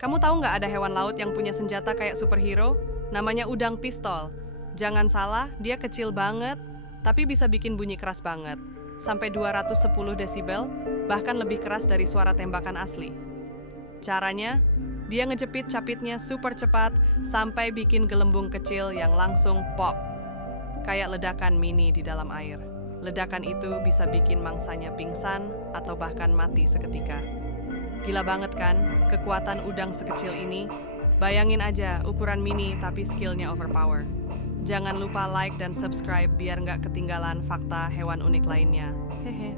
Kamu tahu nggak ada hewan laut yang punya senjata kayak superhero? Namanya udang pistol. Jangan salah, dia kecil banget, tapi bisa bikin bunyi keras banget. Sampai 210 desibel, bahkan lebih keras dari suara tembakan asli. Caranya, dia ngejepit capitnya super cepat sampai bikin gelembung kecil yang langsung pop. Kayak ledakan mini di dalam air. Ledakan itu bisa bikin mangsanya pingsan atau bahkan mati seketika. Gila banget kan, kekuatan udang sekecil ini? Bayangin aja, ukuran mini tapi skillnya overpower. Jangan lupa like dan subscribe biar nggak ketinggalan fakta hewan unik lainnya. Hehe.